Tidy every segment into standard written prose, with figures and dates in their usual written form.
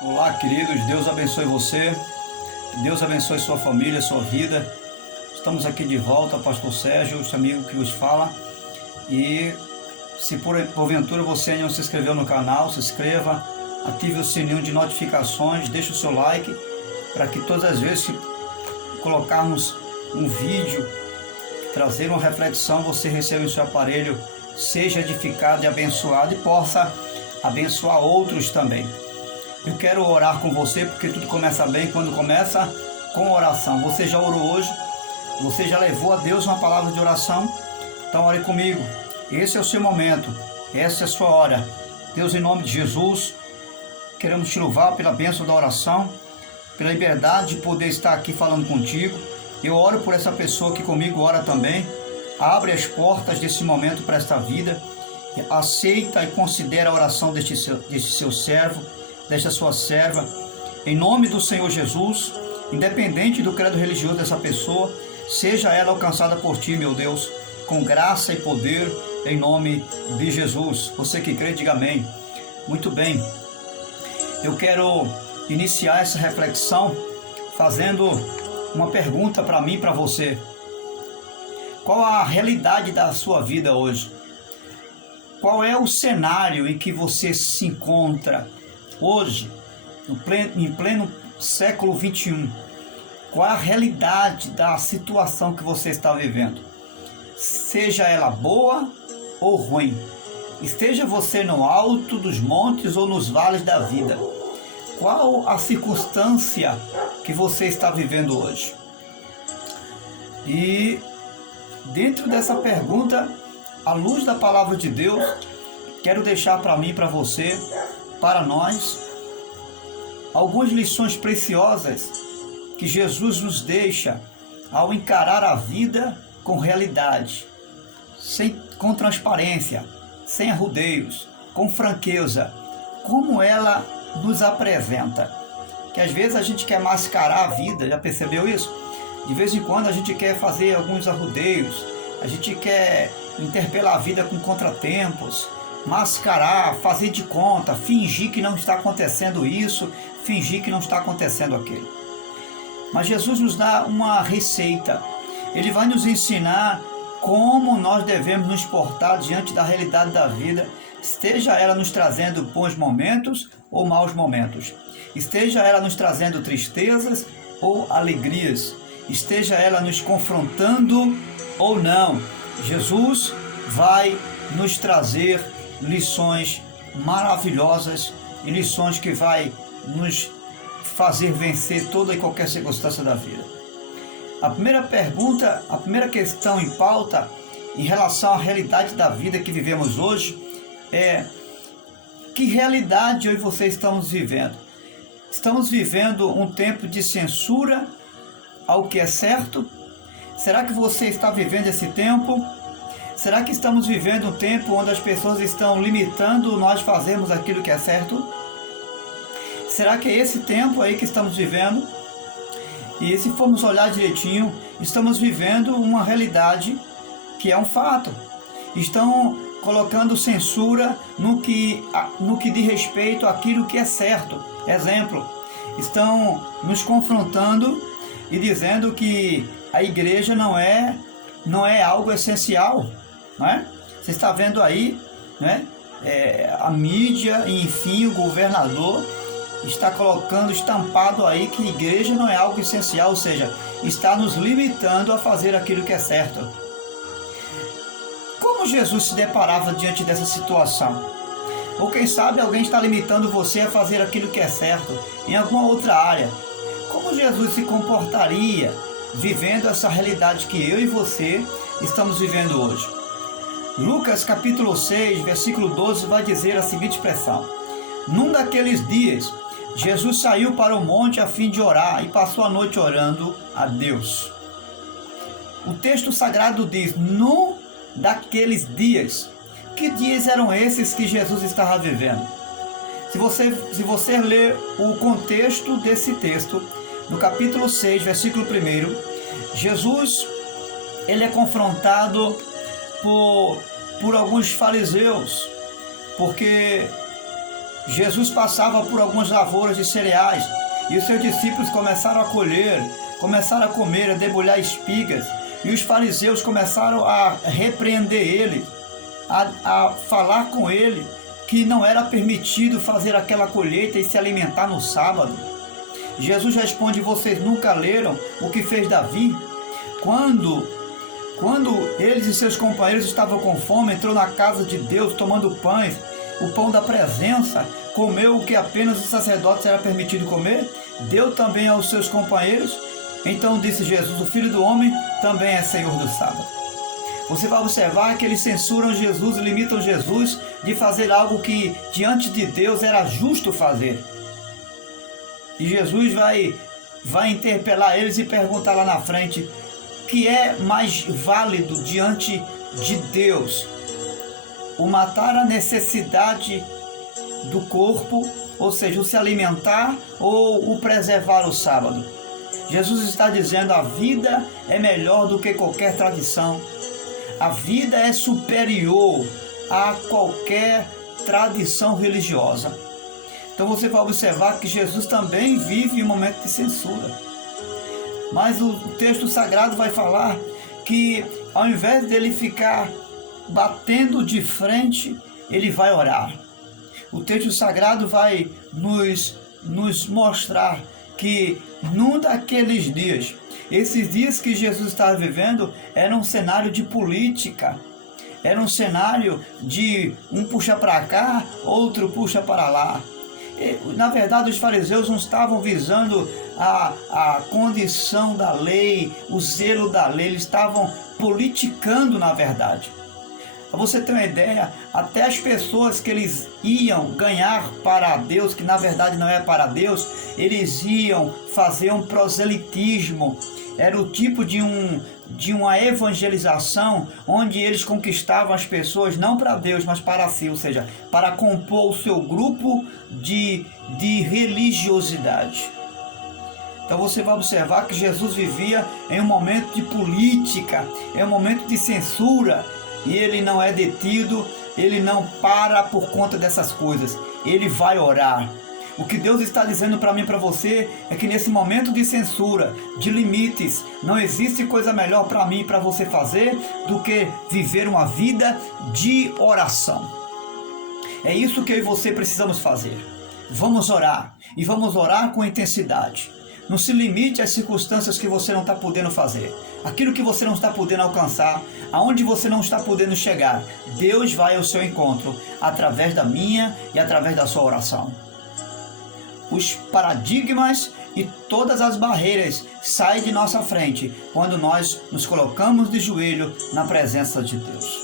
Olá, queridos, Deus abençoe você, Deus abençoe sua família, sua vida. Estamos aqui de volta, Pastor Sérgio, esse amigo que vos fala. E se porventura você ainda não se inscreveu no canal, se inscreva, ative o sininho de notificações, deixe o seu like, para que todas as vezes que colocarmos um vídeo, trazer uma reflexão, você receba em seu aparelho, seja edificado e abençoado e possa abençoar outros também. Eu quero orar com você, porque tudo começa bem quando começa com oração. Você já orou hoje? Você já levou a Deus uma palavra de oração? Então ore comigo. Esse é o seu momento. Essa é a sua hora. Deus, em nome de Jesus, queremos te louvar pela bênção da oração, pela liberdade de poder estar aqui falando contigo. Eu oro por essa pessoa que comigo ora também. Abre as portas desse momento para esta vida. Aceita e considera a oração deste seu servo, desta sua serva, em nome do Senhor Jesus, independente do credo religioso dessa pessoa, seja ela alcançada por ti, meu Deus, com graça e poder, em nome de Jesus. Você que crê, diga amém. Muito bem, eu quero iniciar essa reflexão fazendo uma pergunta para mim e para você. Qual a realidade da sua vida hoje? Qual é o cenário em que você se encontra hoje, em pleno século 21, qual é a realidade da situação que você está vivendo? Seja ela boa ou ruim, esteja você no alto dos montes ou nos vales da vida, qual a circunstância que você está vivendo hoje? E dentro dessa pergunta, à luz da palavra de Deus, quero deixar para mim, para você, para nós, algumas lições preciosas que Jesus nos deixa ao encarar a vida com realidade, com transparência, sem arrudeios, com franqueza, como ela nos apresenta. Que às vezes a gente quer mascarar a vida, já percebeu isso? De vez em quando a gente quer fazer alguns arrudeios, a gente quer interpelar a vida com contratempos, mascarar, fazer de conta, fingir que não está acontecendo isso, fingir que não está acontecendo aquilo. Mas Jesus nos dá uma receita. Ele vai nos ensinar como nós devemos nos portar diante da realidade da vida, esteja ela nos trazendo bons momentos ou maus momentos, esteja ela nos trazendo tristezas ou alegrias, esteja ela nos confrontando ou não. Jesus vai nos trazer lições maravilhosas e lições que vai nos fazer vencer toda e qualquer circunstância da vida. A primeira pergunta, a primeira questão em pauta em relação à realidade da vida que vivemos hoje é: que realidade eu e você estamos vivendo? Estamos vivendo um tempo de censura ao que é certo? Será que você está vivendo esse tempo? Será que estamos vivendo um tempo onde as pessoas estão limitando nós fazermos aquilo que é certo? Será que é esse tempo aí que estamos vivendo? E se formos olhar direitinho, estamos vivendo uma realidade que é um fato. Estão colocando censura no que diz respeito àquilo que é certo. Exemplo, estão nos confrontando e dizendo que a igreja não é algo essencial, não é? Você está vendo aí, né? A mídia e enfim o governador está colocando estampado aí que a igreja não é algo essencial, ou seja, está nos limitando a fazer aquilo que é certo. Como Jesus se deparava diante dessa situação? Ou quem sabe alguém está limitando você a fazer aquilo que é certo em alguma outra área? Como Jesus se comportaria vivendo essa realidade que eu e você estamos vivendo hoje? Lucas capítulo 6, versículo 12 vai dizer a seguinte expressão: num daqueles dias, Jesus saiu para o monte a fim de orar e passou a noite orando a Deus. O texto sagrado diz: num daqueles dias. Que dias eram esses que Jesus estava vivendo? Se você ler o contexto desse texto, no capítulo 6, versículo 1, Jesus ele é confrontado por alguns fariseus, porque Jesus passava por algumas lavouras de cereais e os seus discípulos começaram a colher, começaram a comer, a debulhar espigas, e os fariseus começaram a repreender ele, a falar com ele que não era permitido fazer aquela colheita e se alimentar no sábado. Jesus responde: vocês nunca leram o que fez Davi? Quando eles e seus companheiros estavam com fome, entrou na casa de Deus tomando pães, o pão da presença, comeu o que apenas os sacerdotes era permitido comer, deu também aos seus companheiros. Então disse Jesus: o Filho do Homem também é Senhor do sábado. Você vai observar que eles censuram Jesus e limitam Jesus de fazer algo que diante de Deus era justo fazer. E Jesus vai interpelar eles e perguntar lá na frente: que é mais válido diante de Deus? O matar a necessidade do corpo, ou seja, o se alimentar, ou o preservar o sábado? Jesus está dizendo: a vida é melhor do que qualquer tradição. A vida é superior a qualquer tradição religiosa. Então você vai observar que Jesus também vive um momento de censura. Mas o texto sagrado vai falar que ao invés dele ficar batendo de frente, ele vai orar. O texto sagrado vai nos mostrar que num daqueles dias, esses dias que Jesus estava vivendo, era um cenário de política, era um cenário de um puxa para cá, outro puxa para lá. Na verdade, os fariseus não estavam visando a condição da lei, o zelo da lei, eles estavam politicando, na verdade. Para você ter uma ideia, até as pessoas que eles iam ganhar para Deus, que na verdade não é para Deus, eles iam fazer um proselitismo. Era o tipo de uma evangelização onde eles conquistavam as pessoas não para Deus, mas para si, ou seja, para compor o seu grupo de religiosidade. Então você vai observar que Jesus vivia em um momento de política, em um momento de censura, e ele não é detido, ele não para por conta dessas coisas, ele vai orar. O que Deus está dizendo para mim e para você é que nesse momento de censura, de limites, não existe coisa melhor para mim e para você fazer do que viver uma vida de oração. É isso que eu e você precisamos fazer. Vamos orar, e vamos orar com intensidade. Não se limite às circunstâncias que você não está podendo fazer. Aquilo que você não está podendo alcançar, aonde você não está podendo chegar, Deus vai ao seu encontro, através da minha e através da sua oração. Os paradigmas e todas as barreiras saem de nossa frente quando nós nos colocamos de joelho na presença de Deus.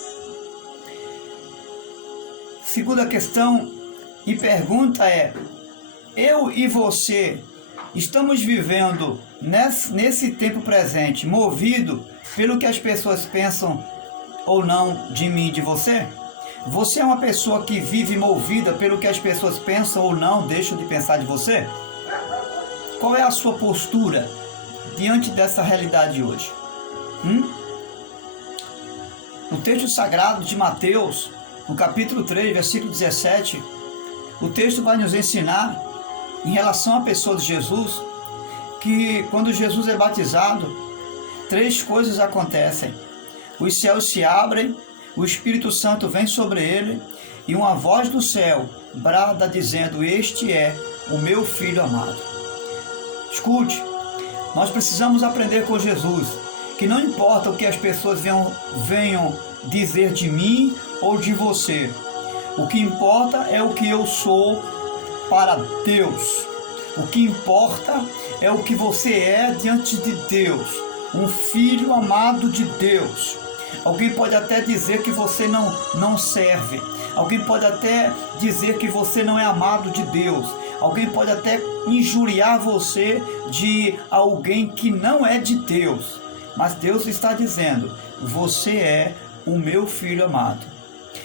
Segunda questão e pergunta é: eu e você estamos vivendo nesse tempo presente movido pelo que as pessoas pensam ou não de mim e de você? Você é uma pessoa que vive movida pelo que as pessoas pensam ou não deixam de pensar de você? Qual é a sua postura diante dessa realidade hoje? No texto sagrado de Mateus, no capítulo 3, versículo 17, o texto vai nos ensinar, em relação à pessoa de Jesus, que quando Jesus é batizado, 3 coisas acontecem. Os céus se abrem, o Espírito Santo vem sobre ele, e uma voz do céu brada dizendo: este é o meu Filho amado. Escute, nós precisamos aprender com Jesus, que não importa o que as pessoas venham dizer de mim ou de você, o que importa é o que eu sou para Deus. O que importa é o que você é diante de Deus, um filho amado de Deus. Alguém pode até dizer que você não serve. Alguém pode até dizer que você não é amado de Deus. Alguém pode até injuriar você de alguém que não é de Deus. Mas Deus está dizendo: você é o meu filho amado.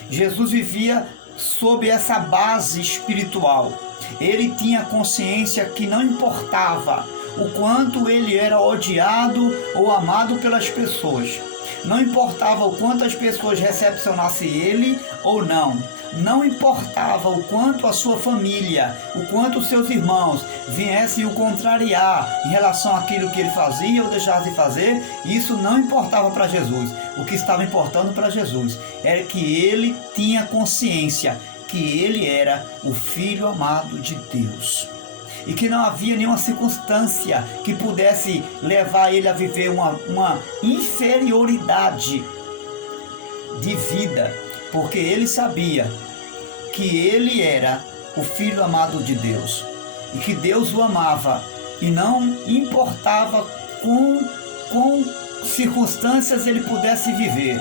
Jesus vivia sob essa base espiritual. Ele tinha consciência que não importava o quanto ele era odiado ou amado pelas pessoas. Não importava o quanto as pessoas recepcionassem ele ou não. Não importava o quanto a sua família, o quanto os seus irmãos viessem o contrariar em relação àquilo que ele fazia ou deixasse de fazer, isso não importava para Jesus. O que estava importando para Jesus era que ele tinha consciência que ele era o Filho amado de Deus. E que não havia nenhuma circunstância que pudesse levar ele a viver uma inferioridade de vida, porque ele sabia que ele era o Filho amado de Deus e que Deus o amava e não importava com circunstâncias ele pudesse viver,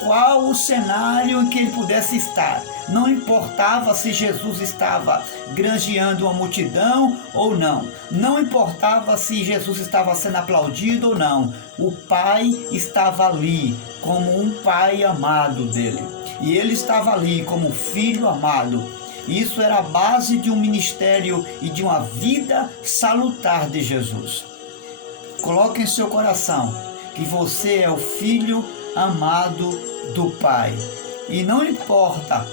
qual o cenário em que ele pudesse estar. Não importava se Jesus estava granjeando uma multidão ou não. Não importava se Jesus estava sendo aplaudido ou não. O Pai estava ali como um Pai amado dele. E ele estava ali como Filho amado. Isso era a base de um ministério e de uma vida salutar de Jesus. Coloque em seu coração que você é o Filho amado do Pai. E não importa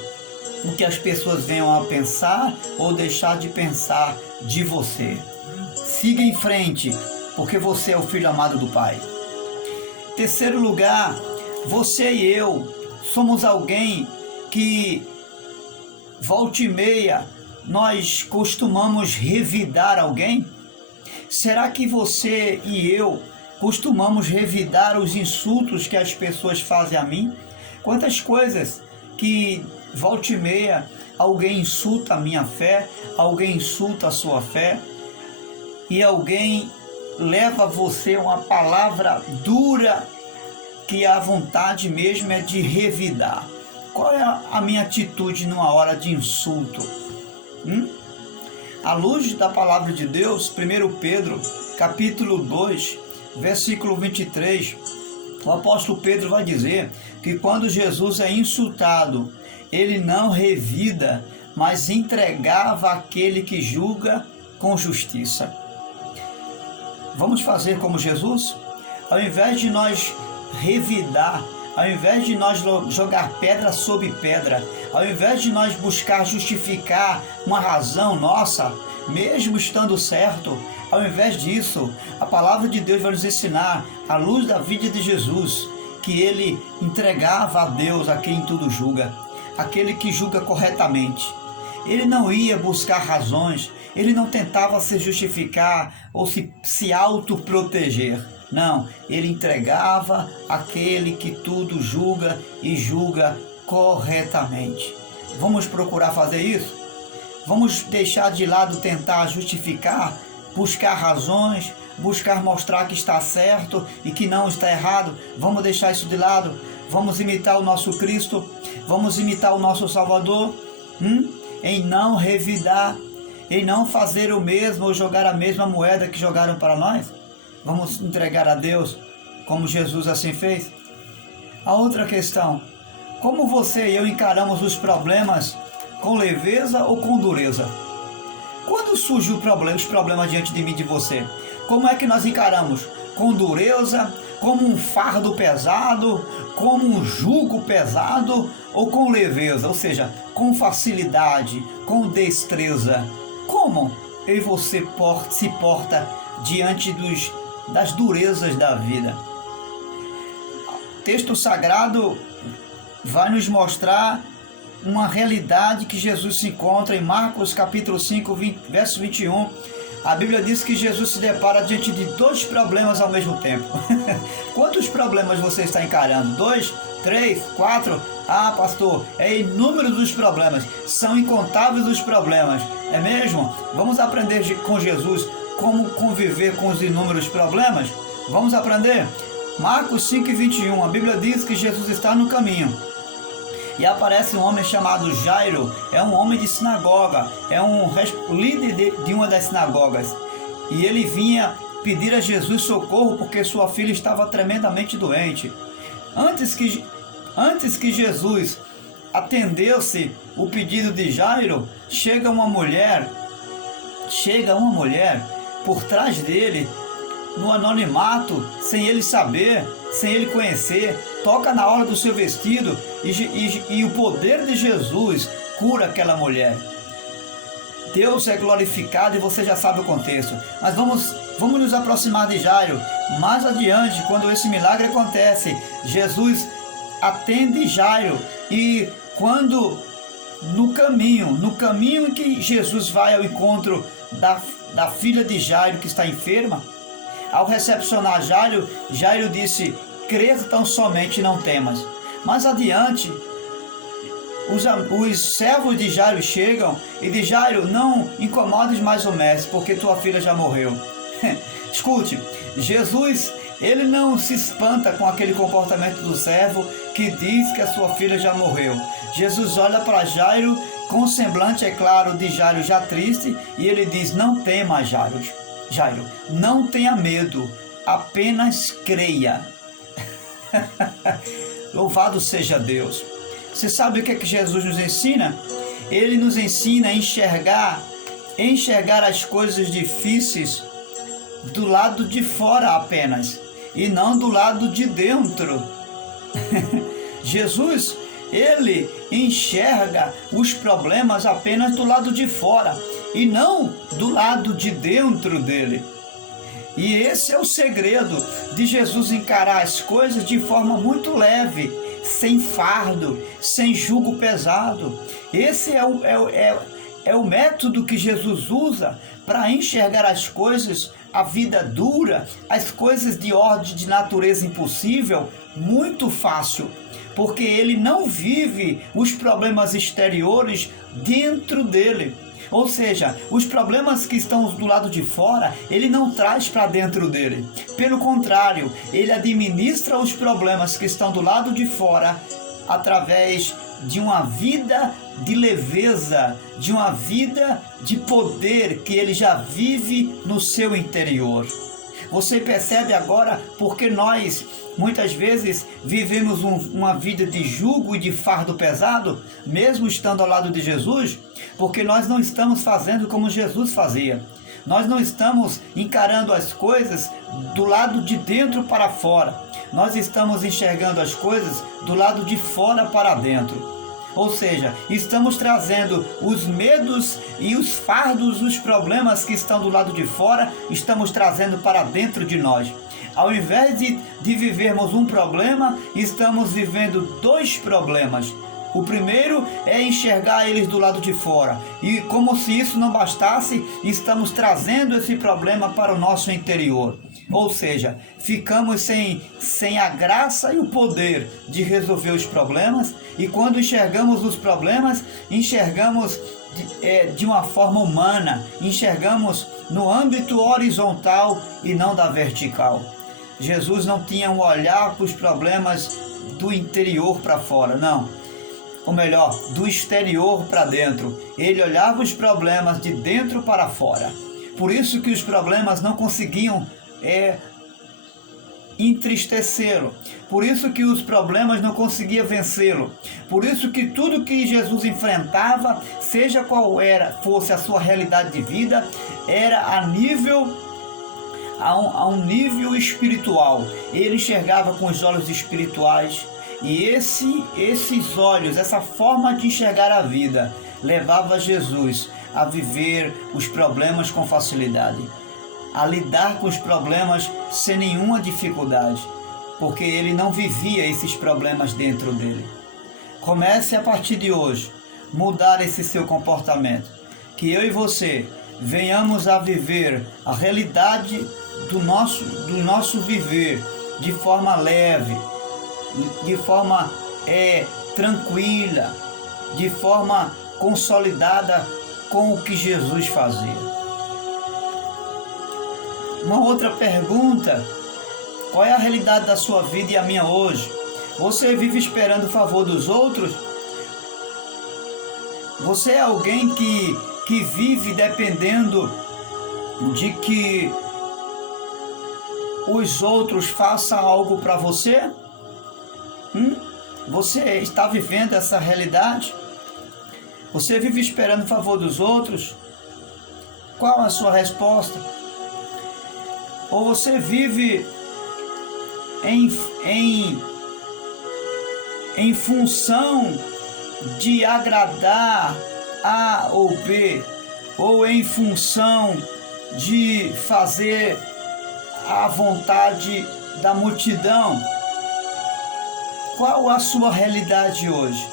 o que as pessoas venham a pensar ou deixar de pensar de você. Siga em frente, porque você é o Filho amado do Pai. Terceiro lugar, você e eu somos alguém que, volta e meia, nós costumamos revidar alguém? Será que você e eu costumamos revidar os insultos que as pessoas fazem a mim? Quantas coisas que, volta e meia, alguém insulta a minha fé, alguém insulta a sua fé, e alguém leva a você uma palavra dura que a vontade mesmo é de revidar. Qual é a minha atitude numa hora de insulto? À luz da palavra de Deus, 1 Pedro, capítulo 2, versículo 23, o apóstolo Pedro vai dizer que quando Jesus é insultado, ele não revida, mas entregava aquele que julga com justiça. Vamos fazer como Jesus? Ao invés de nós revidar, ao invés de nós jogar pedra sobre pedra, ao invés de nós buscar justificar uma razão nossa, mesmo estando certo, ao invés disso, a palavra de Deus vai nos ensinar, à luz da vida de Jesus, que ele entregava a Deus a quem tudo julga, aquele que julga corretamente. Ele não ia buscar razões, ele não tentava se justificar ou se autoproteger. Não, ele entregava aquele que tudo julga e julga corretamente. Vamos procurar fazer isso? Vamos deixar de lado tentar justificar, buscar razões, buscar mostrar que está certo e que não está errado. Vamos deixar isso de lado. Vamos imitar o nosso Cristo, vamos imitar o nosso Salvador, em não revidar, em não fazer o mesmo ou jogar a mesma moeda que jogaram para nós. Vamos entregar a Deus como Jesus assim fez. A outra questão: como você e eu encaramos os problemas, com leveza ou com dureza? Quando surge os problemas diante de mim e de você, como é que nós encaramos? Com dureza, como um fardo pesado, como um jugo pesado ou com leveza, ou seja, com facilidade, com destreza? Como eu e você se porta diante das durezas da vida? O texto sagrado vai nos mostrar uma realidade que Jesus se encontra em Marcos capítulo 5, verso 21. A Bíblia diz que Jesus se depara diante de dois problemas ao mesmo tempo. Quantos problemas você está encarando? 2, 3, 4? Ah, pastor, é inúmeros os problemas. São incontáveis os problemas. É mesmo? Vamos aprender com Jesus como conviver com os inúmeros problemas? Vamos aprender? Marcos 5, 21. A Bíblia diz que Jesus está no caminho e aparece um homem chamado Jairo. É um homem de sinagoga, é um líder de uma das sinagogas, e ele vinha pedir a Jesus socorro porque sua filha estava tremendamente doente. Antes que Jesus atendesse o pedido de Jairo, chega uma mulher por trás dele no anonimato, sem ele saber, sem ele conhecer, toca na hora do seu vestido e o poder de Jesus cura aquela mulher. Deus é glorificado e você já sabe o contexto. Mas vamos nos aproximar de Jairo. Mais adiante, quando esse milagre acontece, Jesus atende Jairo, e quando no caminho em que Jesus vai ao encontro da filha de Jairo que está enferma, ao recepcionar Jairo, Jairo disse: crês tão somente, não temas. Mais adiante, os servos de Jairo chegam e dizem: Jairo, não incomodes mais o mestre, porque tua filha já morreu. Escute, Jesus, ele não se espanta com aquele comportamento do servo que diz que a sua filha já morreu. Jesus olha para Jairo com o semblante, é claro, de Jairo já triste, e ele diz: não tema, Jairo, não tenha medo, apenas creia. Louvado seja Deus. Você sabe o que é que Jesus nos ensina? Ele nos ensina a enxergar as coisas difíceis do lado de fora apenas, e não do lado de dentro. Jesus, ele enxerga os problemas apenas do lado de fora e não do lado de dentro dele. E esse é o segredo de Jesus encarar as coisas de forma muito leve, sem fardo, sem jugo pesado. Esse é o método que Jesus usa para enxergar as coisas, a vida dura, as coisas de ordem de natureza impossível, muito fácil. Porque ele não vive os problemas exteriores dentro dele. Ou seja, os problemas que estão do lado de fora, ele não traz para dentro dele. Pelo contrário, ele administra os problemas que estão do lado de fora através de uma vida de leveza, de uma vida de poder que ele já vive no seu interior. Você percebe agora porque nós muitas vezes vivemos uma vida de jugo e de fardo pesado, mesmo estando ao lado de Jesus? Porque nós não estamos fazendo como Jesus fazia. Nós não estamos encarando as coisas do lado de dentro para fora. Nós estamos enxergando as coisas do lado de fora para dentro. Ou seja, estamos trazendo os medos e os fardos, os problemas que estão do lado de fora, estamos trazendo para dentro de nós. Ao invés de vivermos um problema, estamos vivendo dois problemas. O primeiro é enxergar eles do lado de fora. E como se isso não bastasse, estamos trazendo esse problema para o nosso interior. Ou seja, ficamos sem a graça e o poder de resolver os problemas. E quando enxergamos os problemas, enxergamos de uma forma humana. Enxergamos no âmbito horizontal e não da vertical. Jesus não tinha um olhar para os problemas do interior para fora, não. Ou melhor, do exterior para dentro. Ele olhava os problemas de dentro para fora. Por isso que os problemas não conseguiam entristecê-lo. Por isso que os problemas não conseguiam vencê-lo. Por isso que tudo que Jesus enfrentava, seja qual fosse a sua realidade de vida, era a um nível espiritual. Ele enxergava com os olhos espirituais. E esses olhos, essa forma de enxergar a vida, levava Jesus a viver os problemas com facilidade, a lidar com os problemas sem nenhuma dificuldade, porque ele não vivia esses problemas dentro dele. Comece a partir de hoje mudar esse seu comportamento, que eu e você venhamos a viver a realidade do nosso viver de forma leve, de forma tranquila, de forma consolidada com o que Jesus fazia. Uma outra pergunta: qual é a realidade da sua vida e a minha hoje? Você vive esperando o favor dos outros? Você é alguém que vive dependendo de que os outros façam algo para você? Você está vivendo essa realidade? Você vive esperando o favor dos outros? Qual a sua resposta? Ou você vive em função de agradar A ou B, ou em função de fazer a vontade da multidão? Qual a sua realidade hoje?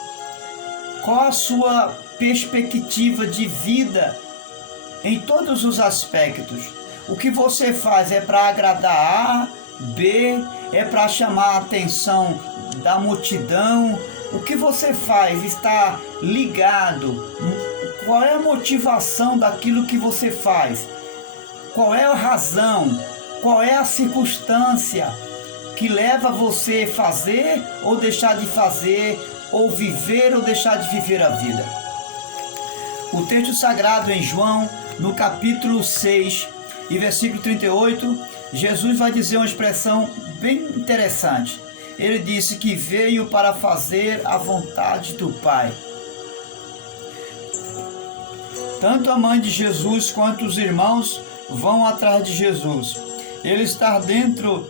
Qual a sua perspectiva de vida em todos os aspectos? O que você faz é para agradar A, B, é para chamar a atenção da multidão? O que você faz está ligado? Qual é a motivação daquilo que você faz? Qual é a razão? Qual é a circunstância que leva você a fazer ou deixar de fazer, ou viver ou deixar de viver a vida? O texto sagrado em João, no capítulo 6 e versículo 38, Jesus vai dizer uma expressão bem interessante. Ele disse que veio para fazer a vontade do Pai. Tanto a mãe de Jesus quanto os irmãos vão atrás de Jesus. Ele está dentro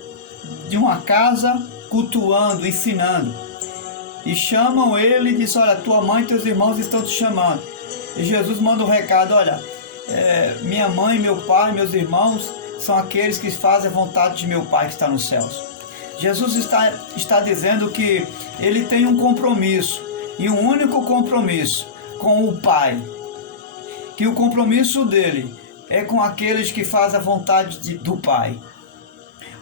de uma casa, cultuando, ensinando. E chamam ele e diz: olha, tua mãe e teus irmãos estão te chamando. E Jesus manda um recado: olha, minha mãe, meu pai, meus irmãos são aqueles que fazem a vontade de meu Pai que está nos céus. Jesus está dizendo que ele tem um compromisso, e um único compromisso com o Pai. Que o compromisso dele é com aqueles que fazem a vontade do Pai.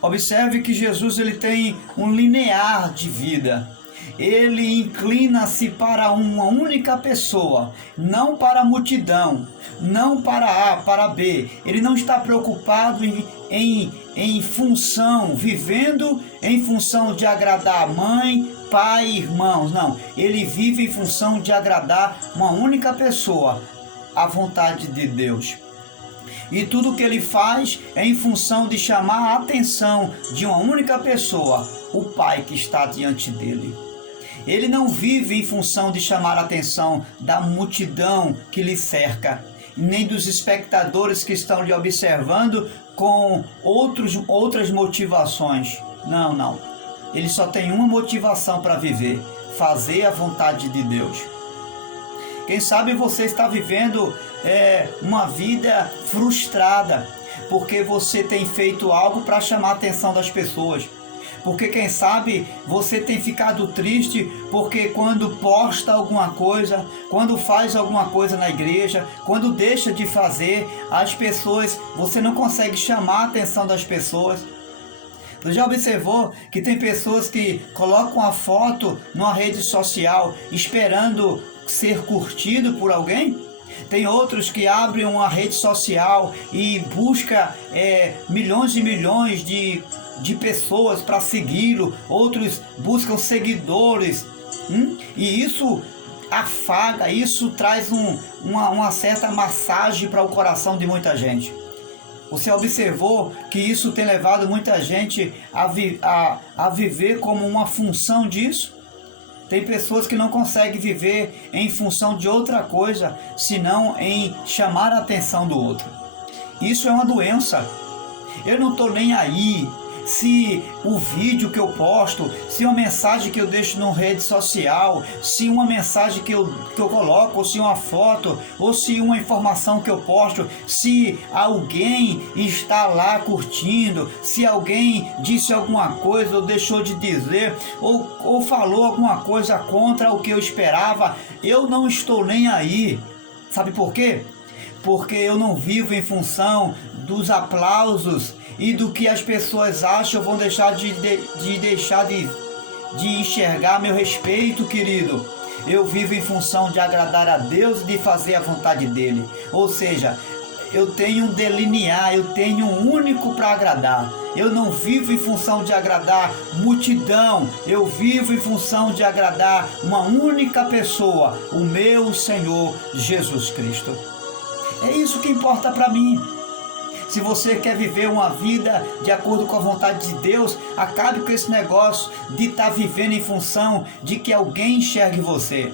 Observe que Jesus ele tem um linear de vida. Ele inclina-se para uma única pessoa, não para a multidão, não para A, para B. Ele não está preocupado em função, vivendo em função de agradar a mãe, pai e irmãos. Não, ele vive em função de agradar uma única pessoa, a vontade de Deus. E tudo que ele faz é em função de chamar a atenção de uma única pessoa, o Pai que está diante dele. Ele não vive em função de chamar a atenção da multidão que lhe cerca, nem dos espectadores que estão lhe observando com outras motivações. Não. Ele só tem uma motivação para viver: fazer a vontade de Deus. Quem sabe você está vivendo uma vida frustrada, porque você tem feito algo para chamar a atenção das pessoas. Porque quem sabe você tem ficado triste porque quando posta alguma coisa, quando faz alguma coisa na igreja, quando deixa de fazer, as pessoas, você não consegue chamar a atenção das pessoas. Você já observou que tem pessoas que colocam a foto numa rede social esperando ser curtido por alguém? Tem outros que abrem uma rede social e busca milhões e milhões de pessoas para segui-lo. Outros buscam seguidores. E isso afaga, isso traz uma certa massagem para o coração de muita gente. Você observou que isso tem levado muita gente a viver como uma função disso? Tem pessoas que não conseguem viver em função de outra coisa, senão em chamar a atenção do outro. Isso é uma doença. Eu não estou nem aí se o vídeo que eu posto, se uma mensagem que eu deixo numa rede social, se uma mensagem que eu coloco, ou se uma foto, ou se uma informação que eu posto, se alguém está lá curtindo, se alguém disse alguma coisa ou deixou de dizer, ou falou alguma coisa contra o que eu esperava, eu não estou nem aí. Sabe por quê? Porque eu não vivo em função dos aplausos e do que as pessoas acham, vão deixar de enxergar meu respeito, querido. Eu vivo em função de agradar a Deus e de fazer a vontade dele. Ou seja, eu tenho um delinear, eu tenho um único para agradar. Eu não vivo em função de agradar multidão, eu vivo em função de agradar uma única pessoa, o meu Senhor Jesus Cristo. É isso que importa para mim. Se você quer viver uma vida de acordo com a vontade de Deus, acabe com esse negócio de estar vivendo em função de que alguém enxergue você.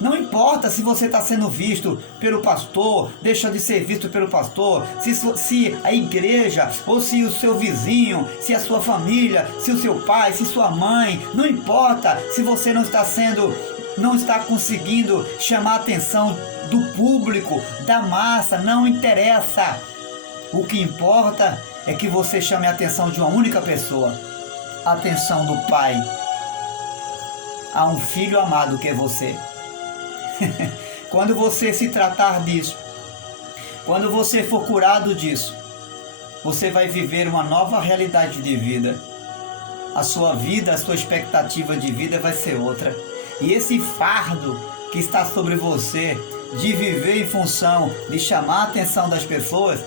Não importa. importa se você está sendo visto pelo pastor, deixa de ser visto pelo pastor, se a igreja, ou se o seu vizinho, se a sua família, se o seu pai, se sua mãe, não importa se você não está conseguindo chamar a atenção do público, da massa, não interessa. O que importa é que você chame a atenção de uma única pessoa, a atenção do Pai. Há um filho amado que é você. Quando você se tratar disso, quando você for curado disso, você vai viver uma nova realidade de vida. A sua vida, a sua expectativa de vida vai ser outra. E esse fardo que está sobre você, de viver em função de chamar a atenção das pessoas,